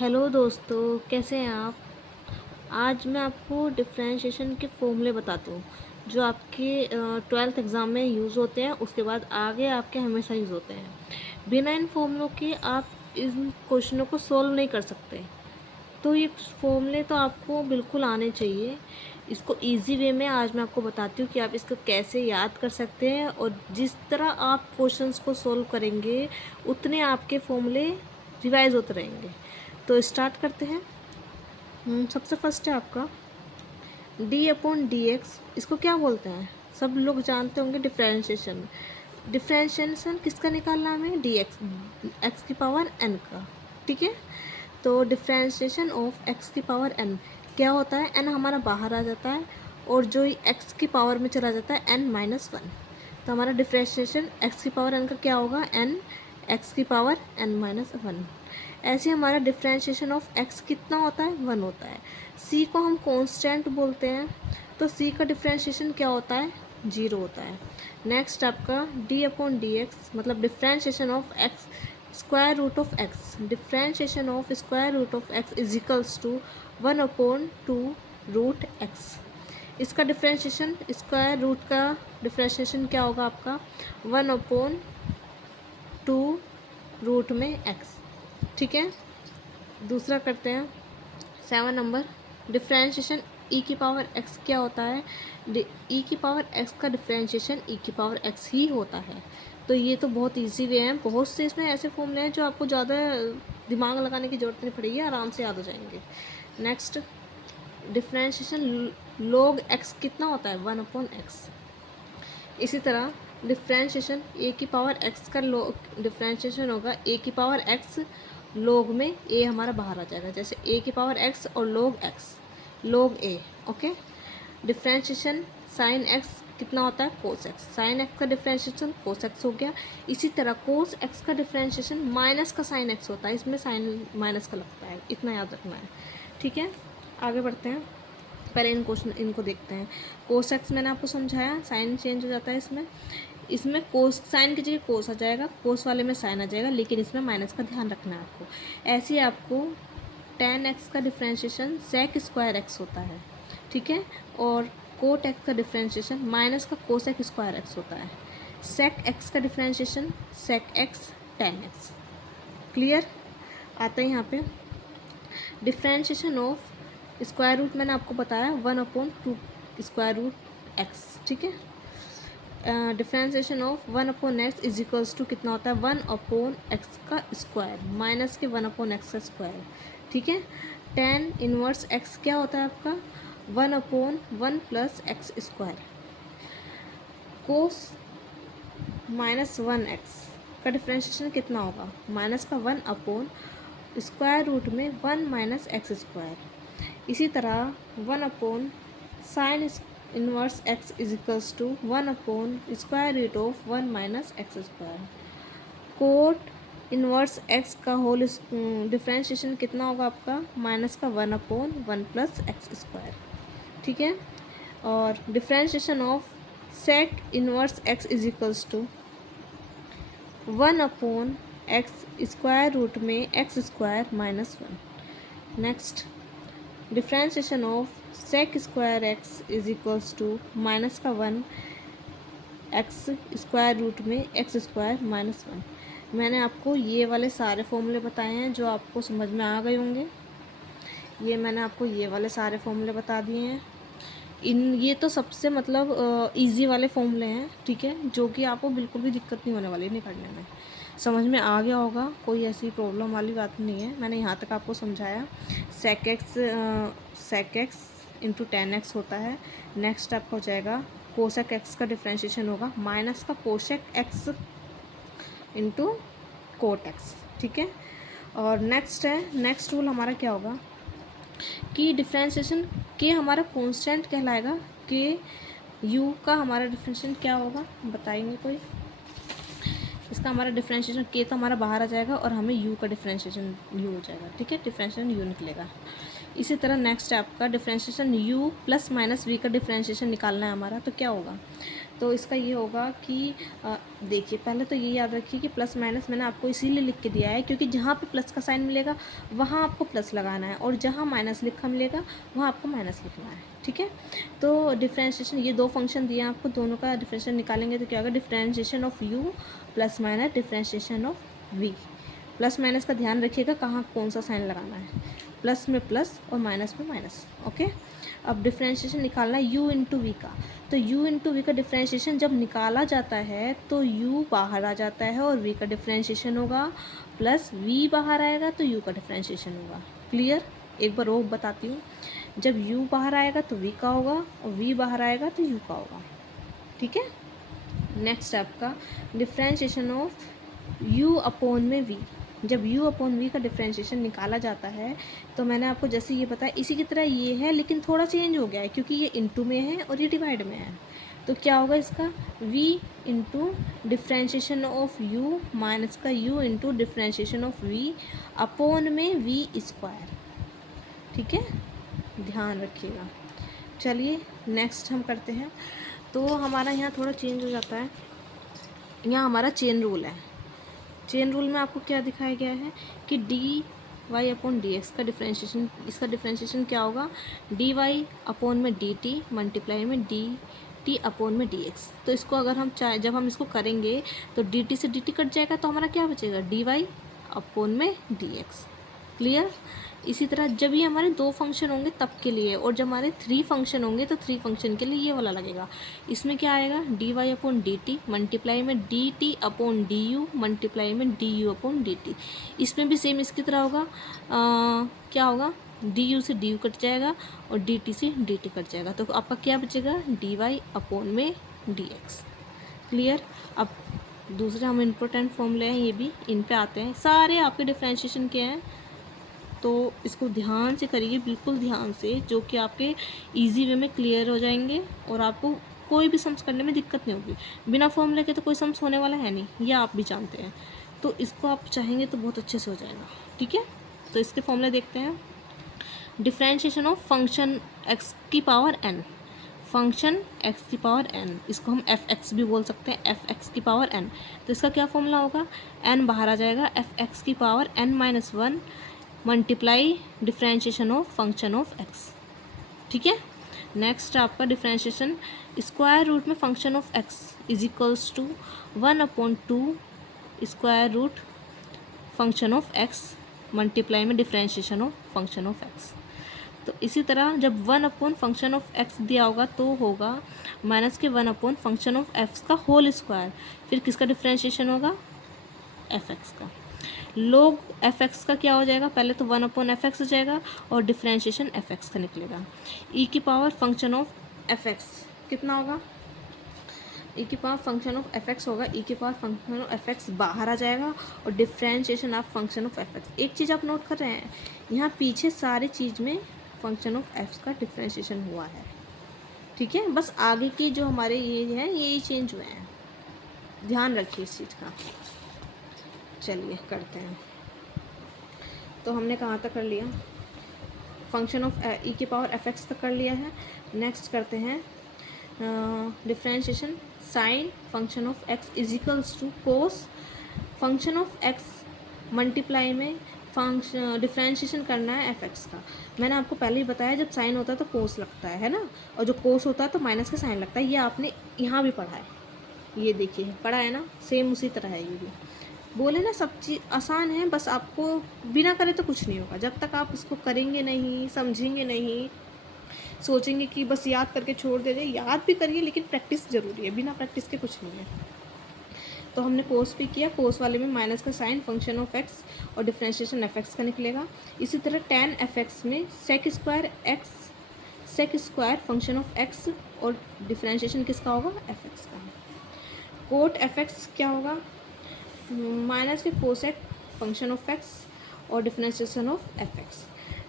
Hello दोस्तों, कैसे हैं आप। आज मैं आपको डिफरेंशिएशन के फॉर्मूले बताती हूँ जो आपके 12th एग्ज़ाम में यूज़ होते हैं। उसके बाद आगे आपके हमेशा यूज़ होते हैं। बिना इन फॉर्मूलों के आप इन क्वेश्चनों को सॉल्व नहीं कर सकते। तो ये फॉर्मूले तो आपको बिल्कुल आने चाहिए। इसको इजी वे में आज मैं आपको बताती हूँ कि आप इसको कैसे याद कर सकते हैं, और जिस तरह आप क्वेश्चंस को सॉल्व करेंगे उतने आपके फॉर्मूले रिवाइज होते रहेंगे। तो स्टार्ट करते हैं। सबसे फर्स्ट है आपका d/dx। इसको क्या बोलते हैं, सब लोग जानते होंगे, डिफरेंशिएशन। डिफरेंशिएशन किसका निकालना है हमें, dx, x की पावर n का। ठीक है, तो डिफरेंशिएशन ऑफ x की पावर n क्या होता है, n हमारा बाहर आ जाता है और जो x की पावर में चला जाता है n-1। तो हमारा डिफरेंशिएशन x की पावर n का क्या होगा, n x की पावर n-1। ऐसे हमारा डिफरेंशिएशन ऑफ x कितना होता है, 1 होता है। c को हम कांस्टेंट बोलते हैं, तो c का डिफरेंशिएशन क्या होता है, 0 होता है। नेक्स्ट आपका d/dx मतलब differentiation of x square root of x। Differentiation of square root of x is equals to 1/2 root x। इसका डिफरेंशिएशन, स्क्वायर रूट का डिफरेंशिएशन क्या होगा आपका, 1/2 रूट में x। ठीक है, दूसरा करते हैं 7 नंबर। डिफरेंशिएशन e की पावर x क्या होता है, e की पावर x का डिफरेंशिएशन e की पावर x ही होता है। तो ये तो बहुत इजी वे हैं। बहुत से इसमें ऐसे फॉर्मूले हैं जो आपको ज़्यादा दिमाग लगाने की ज़रूरत नहीं पड़ेगी, आराम से याद हो जाएंगे। नेक्स्ट, डिफरेंशिएशन log x कितना होता है, 1/x। इसी तरह डिफरेंशिएशन a की पावर x का डिफरेंशिएशन होगा a की पावर x log में a हमारा बाहर आ जाएगा, जैसे a की पावर x और log x, log a। Okay, differentiation sine x कितना होता है, कोस x। साइन x का डिफरेंशिएशन कोस x हो गया। इसी तरह कोस x का डिफरेंशिएशन माइनस का साइन x होता है, इसमें साइन माइनस का लगता है, इतना याद रखना है। ठीक है, आगे बढ़ते हैं। पहले इनको देखते हैं। कोस एक्स मैंने आपको समझाया, साइन चेंज हो जाता है इसमें। इसमें कोस, साइन की जगह कोस आ जाएगा, कोस वाले में साइन आ जाएगा, लेकिन इसमें माइनस का ध्यान रखना है आपको। ऐसे ही आपको tan एक्स का डिफरेंशिएशन सेक स्क्वायर एक्स होता है। ठीक है, और कोट एक्स का डिफरेंशिएशन माइनस का कोसेक स्क्वायर एक्स होता है। सेक एक्स का differentiation sec x tan x. Clear, आता है यहाँ पे। डिफरेंशिएशन ऑफ स्क्वायर रूट मैंने आपको बताया 1/2 स्क्वायर रूट एक्स। ठीक है, differentiation of 1/x is equals to कितना होता है, 1/x का स्क्वायर माइनस के 1/x का स्क्वायर। ठीक है, tan इनवर्स x क्या होता है आपका, 1/1 प्लस एक्स स्क्वायर। कोस -1x का डिफरेंशिएशन कितना होगा, माइनस का 1 स्क्वायर रूट में 1 माइनस एक्स स्क्वायर। इसी तरह 1 sine inverse x is equals to 1 square root of 1 minus x square. Cot inverse x का होल डिफरेंशिएशन कितना होगा आपका, माइनस का 1/1 प्लस एक्स स्क्वायर। ठीक है, और differentiation of sec inverse x is equals to 1/x square root में x square minus 1। Next, differentiation of sec square x is equals to minus का 1 एक्स स्क्वायर रूट में x square minus 1। मैंने आपको ये वाले सारे फॉर्मूले बताए हैं जो आपको समझ में आ गए होंगे। ये मैंने आपको ये वाले सारे फॉर्मूले बता दिए हैं। ये तो सबसे मतलब इजी वाले फॉर्मूले हैं। ठीक है, जो कि आपको बिल्कुल भी दिक्कत नहीं होने वाली निकालने में। समझ में आ गया होगा, कोई ऐसी प्रॉब्लम वाली बात नहीं है। मैंने यहाँ तक आपको समझाया। Sec x into tan x होता है। नेक्स्ट आपका हो जाएगा कोसेक एक्स का डिफरेंशिएशन होगा माइनस का cosec x into cot x. ठीक है, और नेक्स्ट है, नेक्स्ट रूल हमारा क्या होगा कि डिफरेंशिएशन के हमारा कांस्टेंट कहलाएगा, कि u का हमारा डिफरेंशिएशन क्या होगा, बताएंगे कोई। इसका हमारा डिफरेंशिएशन के तो हमारा बाहर आ जाएगा और हमें u का डिफरेंशिएशन u हो जाएगा। ठीक है, डिफरेंशिएशन u निकलेगा। इसी तरह नेक्स्ट है आपका differentiation u plus minus v का डिफरेंशिएशन निकालना है हमारा, तो क्या होगा, तो इसका ये होगा कि देखिए पहले तो ये याद रखिए कि प्लस माइनस मैंने आपको इसीलिए लिख के दिया है क्योंकि जहाँ पे प्लस का साइन मिलेगा वहाँ आपको प्लस लगाना है और जहाँ माइनस लिखा मिलेगा वहाँ आपको माइनस लिखना है, ठीक है। तो डिफ्रेंशिएशन, ये दो फंक्शन दिए हैं आपको, दोनों का डिफ्रेंशिएशन निकालेंगे तो क्या होगा, differentiation of u plus minus differentiation of v। Plus minus का ध्यान रखिएगा कहाँ कौन सा साइन लगाना है, प्लस में प्लस और माइनस में माइनस, ओके। अब डिफ्रेंशिएशन निकालना है u इंटू वी का, तो u इंटू वी का डिफ्रेंशिएशन जब निकाला जाता है तो u बाहर आ जाता है और v का डिफ्रेंशिएशन होगा प्लस v बाहर आएगा तो u का डिफ्रेंशिएशन होगा। क्लियर? एक बार और बताती हूँ, जब u बाहर आएगा तो v का होगा और v बाहर आएगा तो u का होगा, ठीक है। नेक्स्ट आपका डिफ्रेंशिएशन ऑफ u अपॉन में v। जब u अपॉन v का डिफ्रेंशिएशन निकाला जाता है तो मैंने आपको जैसे ये बताया इसी की तरह ये है लेकिन थोड़ा चेंज हो गया है क्योंकि ये इंटू में है और ये डिवाइड में है। तो क्या होगा इसका, v into differentiation of u minus का u into differentiation of v upon में v स्क्वायर, ठीक है, ध्यान रखिएगा। चलिए नेक्स्ट हम करते हैं। तो हमारा यहाँ थोड़ा चेंज हो जाता है, यहाँ हमारा चेन रूल है। चेन रूल में आपको क्या दिखाया गया है कि d y upon d x का डिफ्रेंशिएशन, इसका डिफ्रेंशिएशन क्या होगा, डी वाई अपॉन में डी टी मल्टीप्लाई में डी टी अपॉन में डी एक्स। तो इसको अगर हम चाहे, जब हम इसको करेंगे तो डी टी से डी टी कट जाएगा तो हमारा क्या बचेगा, डी वाई अपॉन में डी एक्स। क्लियर? इसी तरह जब ये हमारे दो फंक्शन होंगे तब के लिए, और जब हमारे थ्री फंक्शन होंगे तो थ्री फंक्शन के लिए ये वाला लगेगा। इसमें क्या आएगा, d y upon d t multiply में d t upon d u multiply में d u upon d t. इसमें भी सेम इसकी तरह होगा, क्या होगा, डी यू से डी यू कट जाएगा और डी टी से डी टी कट जाएगा, तो आपका क्या बचेगा, डी वाई अपॉन में डी एक्स। क्लियर? अब दूसरे हम इम्पोर्टेंट फॉर्मूले हैं, ये भी इन पे आते हैं, सारे आपके डिफ्रेंशिएशन के हैं, तो इसको ध्यान से करिए, बिल्कुल ध्यान से, जो कि आपके इजी वे में क्लियर हो जाएंगे और आपको कोई भी सम्स करने में दिक्कत नहीं होगी। बिना फॉर्मूले के तो कोई सम्स होने वाला है नहीं, ये आप भी जानते हैं, तो इसको आप चाहेंगे तो बहुत अच्छे से हो जाएगा, ठीक है। तो इसके फॉर्मूले देखते हैं। डिफ्रेंशिएशन ऑफ फंक्शन एक्स की पावर एन, फंक्शन एक्स की पावर एन, इसको हम एफ एक्स भी बोल सकते हैं, एफ एक्स की पावर एन। तो इसका क्या फॉर्मूला होगा, एन बाहर आ जाएगा, एफ एक्स की power n minus one multiply differentiation of function of x, ठीक है। नेक्स्ट आपका डिफ्रेंशिएशन स्क्वायर रूट में function of x is equals to 1/2 square root function of x multiply में differentiation of function of x. तो इसी तरह जब 1 function of x दिया होगा तो होगा माइनस के 1 फंक्शन ऑफ एक्स का होल स्क्वायर, फिर किसका डिफ्रेंशिएशन होगा, एफ एक्स का। लोग एफ एक्स का क्या हो जाएगा, पहले तो 1 एफ एक्स हो जाएगा और डिफ्रेंशिएशन एफ एक्स का निकलेगा। ई की power function of f x कितना होगा, ई की power function of f x होगा, ई की power function of f x बाहर आ जाएगा और differentiation of function of f x. एक चीज़ आप नोट कर रहे हैं, यहाँ पीछे सारी चीज़ में फंक्शन ऑफ एफ का डिफ्रेंशिएशन हुआ है, ठीक है, बस आगे की जो हमारे ये हैं यही चेंज हुए हैं, ध्यान रखिए इस चीज़ का। चलिए करते हैं। तो हमने कहाँ तक कर लिया, फंक्शन ऑफ ई की पावर एफ एक्स तक कर लिया है। नेक्स्ट करते हैं differentiation sine function of x is equals to cos function of x multiply में फंक्शन डिफ्रेंशिएशन करना है एफ एक्स का। मैंने आपको पहले ही बताया जब साइन होता है तो कोस लगता है ना, और जो कोस होता है तो माइनस का साइन लगता है, ये आपने यहाँ भी पढ़ा है, ये देखिए पढ़ा है ना, सेम उसी तरह है ये भी। बोले ना सब चीज़ आसान है, बस आपको बिना करे तो कुछ नहीं होगा, जब तक आप इसको करेंगे नहीं, समझेंगे नहीं, सोचेंगे कि बस याद करके छोड़ दे, याद भी करिए लेकिन प्रैक्टिस ज़रूरी है, बिना प्रैक्टिस के कुछ नहीं है। तो हमने कोस भी किया, कोस वाले में माइनस का साइन फंक्शन ऑफ एक्स और डिफ्रेंशिएशन एफ एक्स का निकलेगा। इसी तरह टेन एफ एक्स में sec square x, sec square function of x और डिफ्रेंशिएशन किसका होगा, एफ एक्स का। कोट एफ एक्स क्या होगा, माइनस के कोसेक फंक्शन ऑफ एक्स और differentiation of f x.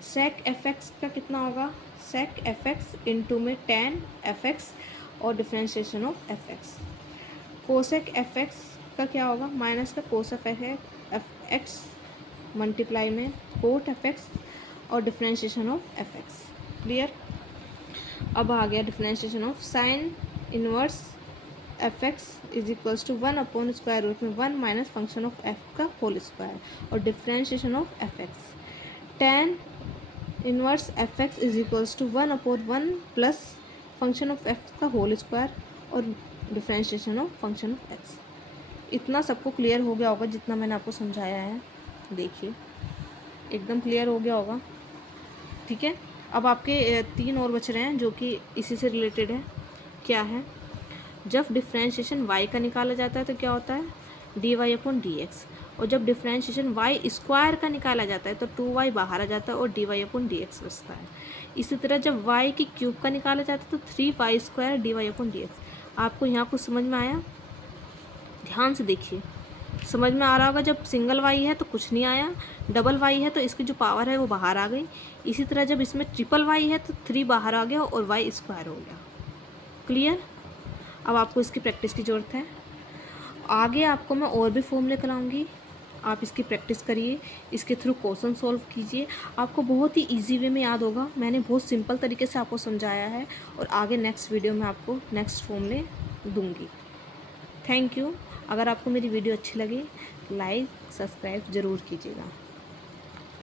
Sec f x का कितना होगा, सेक एफ एक्स इंटू में टेन एफ एक्स और differentiation of f x. Cosec f x का क्या होगा, माइनस का कोस एफ एक्स मल्टीप्लाई में कोट एफ एक्स और differentiation of f x. Clear? अब आ गया differentiation of sine inverse f x is equals to 1 upon square root में 1 माइनस फंक्शन ऑफ एफ का होल स्क्वायर और differentiation of f x. Tan inverse f x is equals to 1 upon 1 plus function of f का whole square और differentiation of function of x. इतना सबको clear हो गया होगा जितना मैंने आपको समझाया है। देखिए एकदम क्लियर हो गया होगा। ठीक है, अब आपके 3 और बच रहे हैं जो कि इसी से रिलेटेड है। क्या है, जब डिफ्रेंशिएशन y का निकाला जाता है तो क्या होता है dy अपॉन डी एक्स, और जब डिफ्रेंशिएशन y स्क्वायर का निकाला जाता है तो 2y बाहर आ जाता है और dy अपॉन डी एक्स बचता है। इसी तरह जब y की क्यूब का निकाला जाता है तो 3y square dy upon d x. आपको यहाँ कुछ समझ में आया? ध्यान से देखिए, समझ में आ रहा होगा। जब सिंगल वाई है तो कुछ नहीं आया, डबल वाई है तो इसकी जो पावर है वो बाहर आ गई। इसी तरह जब इसमें ट्रिपल वाई है तो 3 बाहर आ गया और वाई स्क्वायर हो गया। क्लियर? अब आपको इसकी प्रैक्टिस की ज़रूरत है। आगे आपको मैं और भी फॉर्मूले कराऊंगी, आप इसकी प्रैक्टिस करिए, इसके थ्रू क्वेश्चन सॉल्व कीजिए। आपको बहुत ही इजी वे में याद होगा। मैंने बहुत सिंपल तरीके से आपको समझाया है और आगे नेक्स्ट वीडियो में आपको नेक्स्ट फॉर्मूले दूंगी। Thank you. अगर आपको मेरी वीडियो अच्छी लगी लाइक सब्सक्राइब ज़रूर कीजिएगा।